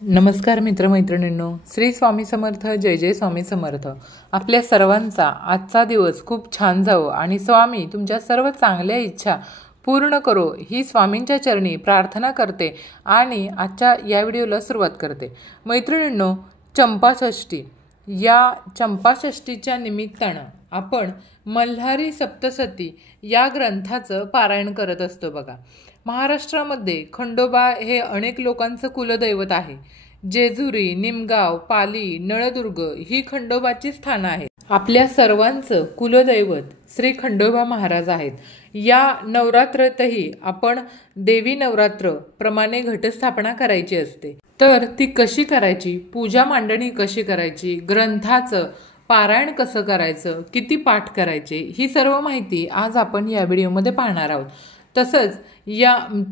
नमस्कार मित्रमैत्रिणींनो, श्री स्वामी समर्थ. जय जय स्वामी समर्थ. आपल्या सर्वांचा आजचा दिवस खूप छान जावो आणि स्वामी तुमच्या सर्व चांगल्या इच्छा पूर्ण करो ही स्वामींच्या चरणी प्रार्थना करते आणि आजच्या या व्हिडिओला सुरुवात करते. मैत्रिणींनो, चंपाषष्ठी, या चंपाषष्ठीच्या निमित्तानं आपण मल्हारी सप्तशती या ग्रंथाचं पारायण करत असतो. बघा, महाराष्ट्रामध्ये खंडोबा हे अनेक लोकांचं कुलदैवत आहे. जेजुरी, निमगाव, पाली, नळदुर्ग ही खंडोबाची स्थानं आहेत. आपल्या सर्वांचं कुलदैवत श्री खंडोबा महाराज आहेत. या नवरात्रातही आपण देवी नवरात्र प्रमाणे घटस्थापना करायची असते. तर ती कशी करायची, पूजा मांडणी कशी करायची, ग्रंथाचं पारायण कसं करायचं, किती पाठ करायचे, ही सर्व माहिती आज आपण या व्हिडिओमध्ये पाहणार आहोत. तसंच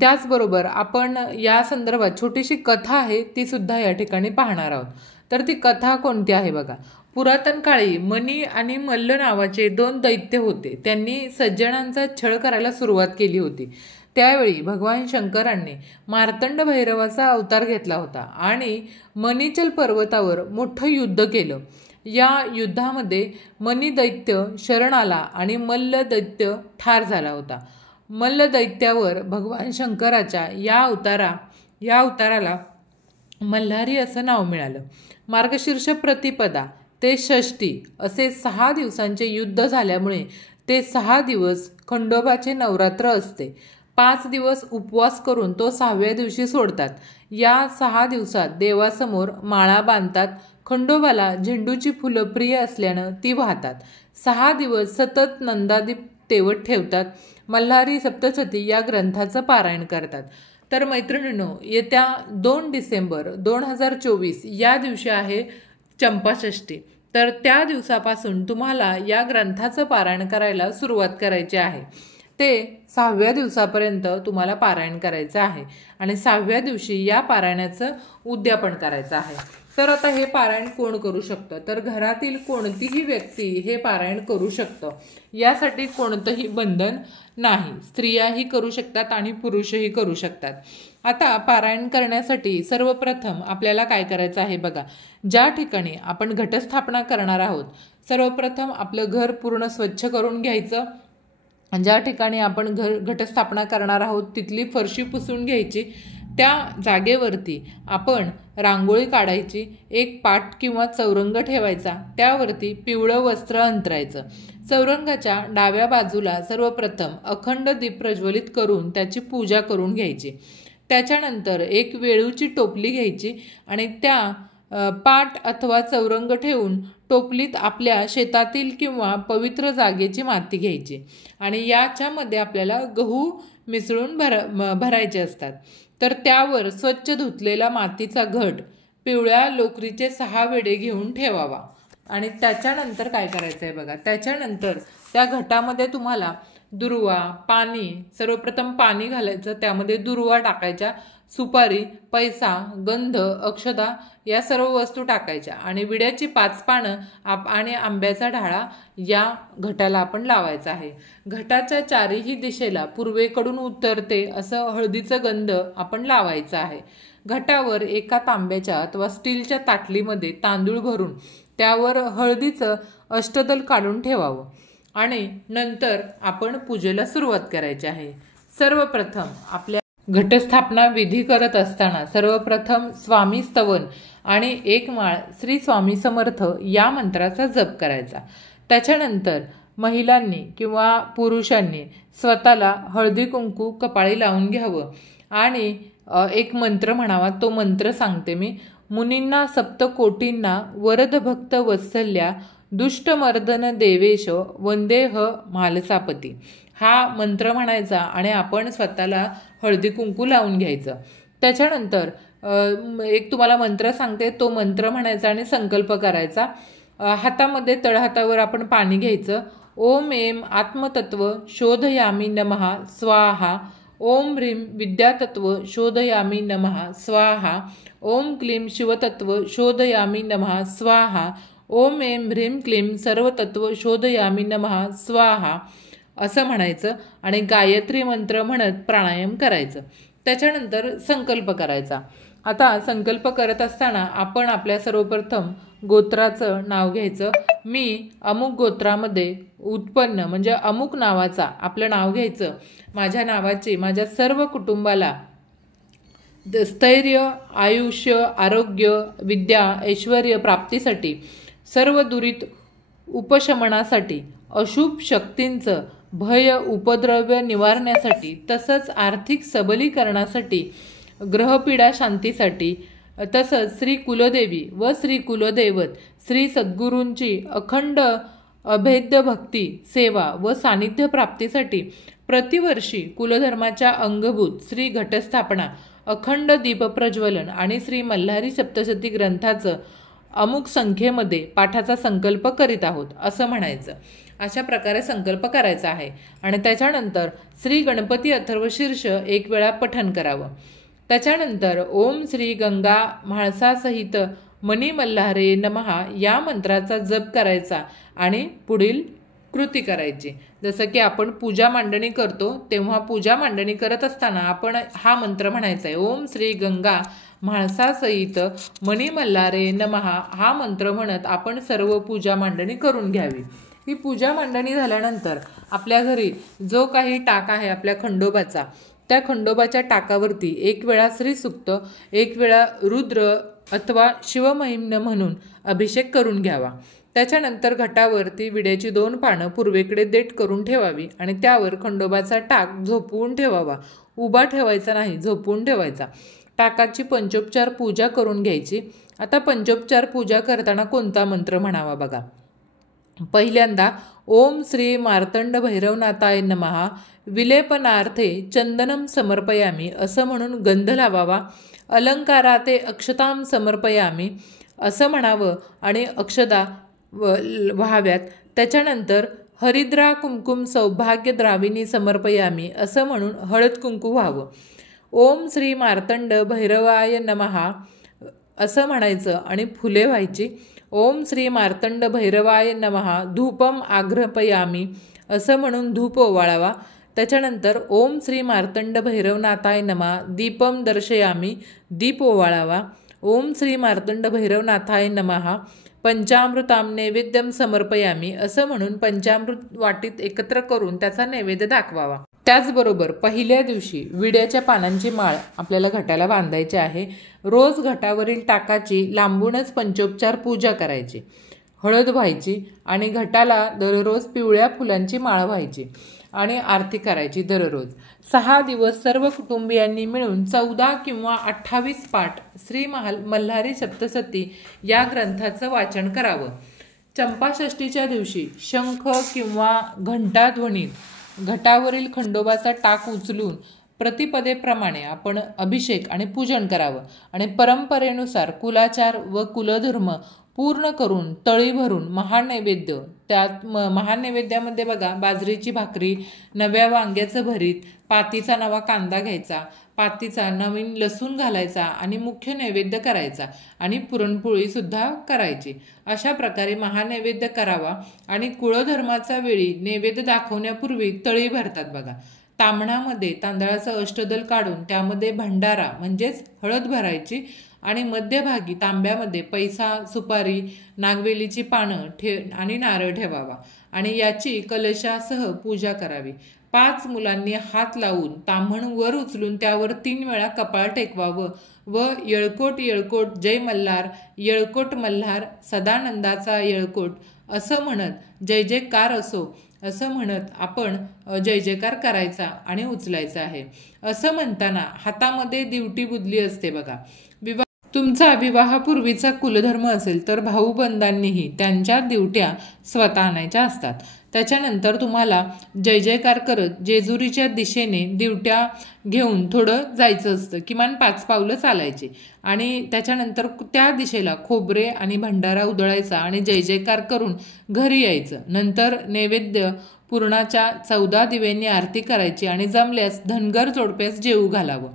त्याचबरोबर आपण या संदर्भात छोटीशी कथा आहे ती सुद्धा या ठिकाणी पाहणार आहोत. तर ती कथा कोणती आहे बघा. पुरातन काळी मनी आणि मल्ल नावाचे दोन दैत्य होते. त्यांनी सज्जनांचा छळ करायला सुरुवात केली होती. त्यावेळी भगवान शंकरांनी मार्तंड भैरवाचा अवतार घेतला होता आणि मनीचल पर्वतावर मोठं युद्ध केलं. या युद्धामध्ये मनी दैत्य शरण आला आणि मल्ल दैत्य ठार झाला होता. मल्ल दैत्यावर भगवान शंकराच्या या अवताराला मल्हारी असं नाव मिळालं. मार्गशीर्ष प्रतिपदा ते षष्ठी असे 6 दिवसांचे युद्ध झाल्यामुळे ते 6 दिवस खंडोबाचे नवरात्र असते. 5 दिवस उपवास करून तो 6व्या दिवशी सोडतात. या 6 दिवसात देवासमोर माळा बांधतात. खंडोबाला झेंडूची फुलं प्रिय असल्यानं ती वाहतात. 6 दिवस सतत नंदादीप तेवत ठेवतात. मल्हारी सप्तशती या ग्रंथाचं पारायण करतात. तर मैत्रिणींनो, येत्या 2 डिसेंबर 2024 या दिवशी आहे चंपाषष्ठी. तर त्या दिवसापासून तुम्हाला या ग्रंथाचं पारायण करायला सुरुवात करायची आहे. ते 6व्या दिवसापर्यंत तुम्हाला पारायण करायचं आहे आणि 6व्या दिवशी या पारायणाचं उद्यापन करायचं आहे. तर आता हे पारायण कोण करू शकतं, तर घरातील कोणतीही व्यक्ती हे पारायण करू शकतं. यासाठी कोणतंही बंधन नाही. स्त्रियाही करू शकतात आणि पुरुषही करू शकतात. आता पारायण करण्यासाठी सर्वप्रथम आपल्याला काय करायचं आहे बघा. ज्या ठिकाणी आपण घटस्थापना करणार आहोत, सर्वप्रथम आपलं घर पूर्ण स्वच्छ करून घ्यायचं. ज्या ठिकाणी आपण घटस्थापना करणार आहोत तिथली फरशी पुसून घ्यायची. त्या जागेवरती आपण रांगोळी काढायची. एक पाट किंवा चौरंग ठेवायचा. त्यावरती पिवळं वस्त्र अंतरायचं. चौरंगाच्या डाव्या बाजूला सर्वप्रथम अखंड दीप प्रज्वलित करून त्याची पूजा करून घ्यायची. त्याच्यानंतर एक वेळूची टोपली घ्यायची आणि त्या पाट अथवा चौरंग ठेवून टोपलीत आपल्या शेतातील किंवा पवित्र जागेची माती घ्यायची आणि याच्यामध्ये आपल्याला गहू मिसळून भरायचे असतात. तर त्यावर स्वच्छ धुतलेला मातीचा घट पिवळ्या लोकरीचे 6 वेढे घेऊन ठेवावा. आणि त्याच्यानंतर काय करायचं आहे बघा. त्याच्यानंतर त्या घटामध्ये तुम्हाला दुर्वा, पाणी, सर्वप्रथम पाणी घालायचं. त्यामध्ये दुर्वा टाकायच्या, सुपारी, पैसा, गंध, अक्षदा या सर्व वस्तू टाकायच्या आणि विड्याची 5 पानं आणि आंब्याचा ढाळा या घटाला आपण लावायचा आहे. घटाच्या चारीही दिशेला पूर्वेकडून उत्तरते असं हळदीचं गंध आपण लावायचं आहे. घटावर एका तांब्याच्या अथवा स्टीलच्या ताटलीमध्ये तांदूळ भरून त्यावर हळदीचं अष्टदल काढून ठेवावं आणि नंतर आपण पूजेला सुरुवात करायची आहे. सर्वप्रथम आपल्या घटस्थापना विधी करत असताना सर्वप्रथम स्वामी स्तवन आणि 1 माळ श्री स्वामी समर्थ या मंत्राचा जप करायचा. त्याच्यानंतर महिलांनी किंवा पुरुषांनी स्वतःला हळदी कुंकू कपाळी लावून घ्यावं आणि एक मंत्र म्हणावा. तो मंत्र सांगते मी. मुनींना सप्तकोटींना वरद भक्त वत्सल्या दुष्टमर्दन देवेश वंदेह म्हालसापती. हा मंत्र म्हणायचा आणि आपण स्वतःला हळदी कुंकू लावून घ्यायचं. त्याच्यानंतर एक तुम्हाला मंत्र सांगते, तो मंत्र म्हणायचा आणि संकल्प करायचा. हातामध्ये तळहातावर आपण पाणी घ्यायचं. ओम एम आत्मतत्व शोधयामी नमः स्वाहा. ओम ह्रीं विद्यातत्व शोधयामी नमः स्वाहा. ओम क्लीं शिवतत्व शोधयामी नमः स्वाहा. ओम एम ह्रीं क्लीं सर्वतत्व शोधयामी नमः स्वाहा असं म्हणायचं आणि गायत्री मंत्र म्हणत प्राणायाम करायचं. त्याच्यानंतर संकल्प करायचा. आता संकल्प करत असताना आपण आपल्या सर्वप्रथम गोत्राचं नाव घ्यायचं. मी अमुक गोत्रामध्ये उत्पन्न म्हणजे अमुक नावाचा आपलं नाव घ्यायचं. माझ्या नावाचे माझ्या सर्व कुटुंबाला स्थैर्य, आयुष्य, आरोग्य, विद्या, ऐश्वर्य प्राप्तीसाठी, सर्व दुरित उपशमनासाठी, अशुभ शक्तींचं भय उपद्रव्य निवारण्यासाठी, तसंच आर्थिक सबलीकरणासाठी, ग्रहपीडा शांतीसाठी, तसंच श्री कुलदेवी व श्री कुलदैवत श्री सद्गुरूंची अखंड अभेद्य भक्ती सेवा व सानिध्य प्राप्तीसाठी, प्रतिवर्षी कुलधर्माच्या अंगभूत श्री घटस्थापना, अखंड दीपप्रज्वलन आणि श्री मल्हारी सप्तशती ग्रंथाचं अमुक संख्येमध्ये पाठाचा संकल्प करीत आहोत असं म्हणायचं. अशा प्रकारे संकल्प करायचा आहे. आणि त्याच्यानंतर श्री गणपती अथर्वशीर्ष एक वेळा पठण करावं. त्याच्यानंतर ओम श्री गंगा म्हाळसासहित मनी मल्हारे नमहा या मंत्राचा जप करायचा आणि पुढील कृती करायची. जसं की आपण पूजा मांडणी करतो तेव्हा पूजा मांडणी करत असताना आपण हा मंत्र म्हणायचा आहे. ओम श्री गंगा म्हाळसासहित मनी मल्हारे नमहा हा मंत्र म्हणत आपण सर्व पूजा मांडणी करून घ्यावी. ही पूजा मांडणी झाल्यानंतर आपल्या घरी जो काही टाक आहे आपल्या खंडोबाचा, त्या खंडोबाच्या टाकावरती एक वेळा श्रीसुक्त, एक वेळा रुद्र अथवा शिवमहिम्न म्हणून अभिषेक करून घ्यावा. त्याच्यानंतर घटावरती विड्याची 2 पानं पूर्वेकडे देठ करून ठेवावी आणि त्यावर खंडोबाचा टाक झोपवून ठेवावा. उभा ठेवायचा नाही, झोपवून ठेवायचा. टाकाची पंचोपचार पूजा करून घ्यायची. आता पंचोपचार पूजा करताना कोणता मंत्र म्हणावा बघा. पहिल्यांदा ओम श्री मार्तंड भैरवनाथाय नमहा विलेपनार्थे चंदनम समर्पयामी असं म्हणून गंध लावावा. अलंकाराते अक्षताम समर्पयामी असं म्हणावं आणि अक्षता व्हाव्यात. त्याच्यानंतर हरिद्रा कुंकुम सौभाग्य द्राविणी समर्पयामी असं म्हणून हळद कुंकू व्हावं. ओम श्री मार्तंड भैरवाय नमहा असं म्हणायचं आणि फुले व्हायची. ओम श्री मार्तंड भैरवाय नमहा धूपम आग्रपयामी असं म्हणून धूप ओवाळावा. त्याच्यानंतर ओम श्री मार्तंड भैरवनाथाय नमः दीपम दर्शयामी दीप ओवाळावा. ओम श्री मार्तंड भैरवनाथाय नमः पंचामृताम नैवेद्यम समर्पयामी असं म्हणून पंचामृत वाटीत एकत्र करून त्याचा नैवेद्य दाखवावा. त्याचबरोबर पहिल्या दिवशी विड्याच्या पानांची माळ आपल्याला घटाला बांधायची आहे. रोज घटावरील टाकाची लांबूनच पंचोपचार पूजा करायची, हळद व्हायची आणि घटाला दररोज पिवळ्या फुलांची माळ व्हायची आणि आरती करायची दररोज. 6 दिवस सर्व कुटुंबियांनी मिळून 14 किंवा 28 पाठ श्री मल्हारी सप्तशती या ग्रंथाचं वाचन करावं. चंपाषष्टीच्या दिवशी शंख किंवा घंटाध्वनीत घटावरील खंडोबाचा टाक उचलून प्रतिपदेप्रमाणे आपण अभिषेक आणि पूजन करावं आणि परंपरेनुसार कुलाचार व कुलधर्म पूर्ण करून तळी भरून महानैवेद्य, त्यात महानैवेद्यामध्ये बघा बाजरीची भाकरी, नव्या वांग्याचं भरीत, पातीचा नवा कांदा घ्यायचा, पातीचा नवीन लसूण घालायचा आणि मुख्य नैवेद्य करायचा आणि पुरणपोळीसुद्धा करायची. अशा प्रकारे महानैवेद्य करावा. आणि कुळधर्माचा वेळी नैवेद्य दाखवण्यापूर्वी तळी भरतात बघा. ताम्हणामध्ये तांदळाचं अष्टदल काढून त्यामध्ये भंडारा म्हणजेच हळद भरायची आणि मध्यभागी तांब्यामध्ये पैसा, सुपारी, नागवेलीची पानं आणि नारळ ठेवावा आणि याची कलशासह पूजा करावी. 5 मुलांनी हात लावून ताम्हण वर उचलून त्यावर 3 वेळा कपाळ टेकवावं व येळकोट येळकोट जय मल्हार, येळकोट मल्हार सदानंदाचा येळकोट असं म्हणत जय जयकार असो असं म्हणत आपण जय जयकार करायचा आणि उचलायचा आहे. असं म्हणताना हातामध्ये दिवटी बुदली असते बघा. तुमचा विवाहापूर्वीचा कुलधर्म असेल तर भाऊबंधांनीही त्यांच्या दिवट्या स्वतः आणायच्या असतात. त्याच्यानंतर तुम्हाला जय जयकार करत जेजुरीच्या दिशेने दिवट्या घेऊन थोडं जायचं असतं, किमान 5 पावलं चालायची आणि त्याच्यानंतर त्या दिशेला खोबरे आणि भंडारा उधळायचा आणि जय जयकार करून घरी यायचं. नंतर नैवेद्य पुरणाच्या 14 दिव्यांनी आरती करायची आणि जमल्यास धनगर जोडप्यास जेवू घालावं.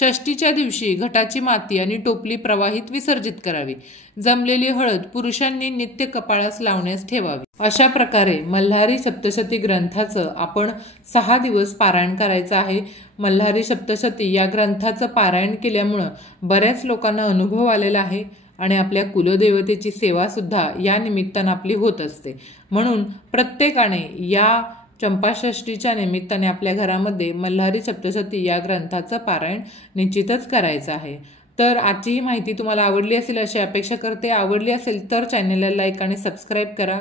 षष्टीच्या दिवशी घटाची माती आणि टोपली प्रवाहित विसर्जित करावी. जमलेली हळद पुरुषांनी नित्य कपाळास लावण्यास ठेवावी. अशा प्रकारे मल्हारी सप्तशती ग्रंथाचं आपण 6 दिवस पारायण करायचं आहे. मल्हारी सप्तशती या ग्रंथाचं पारायण केल्यामुळं बऱ्याच लोकांना अनुभव आलेला आहे आणि आपल्या कुलदेवतेची सेवासुद्धा या निमित्तानं आपली होत असते. म्हणून प्रत्येकाने या चंपाषष्टीच्या निमित्ताने आपल्या घरामध्ये मल्हारी सप्तशती या ग्रंथाचं पारायण निश्चितच करायचं आहे. तर आजची ही माहिती तुम्हाला आवडली असेल अशी अपेक्षा करते. आवडली असेल तर चॅनलला लाईक आणि सबस्क्राईब करा.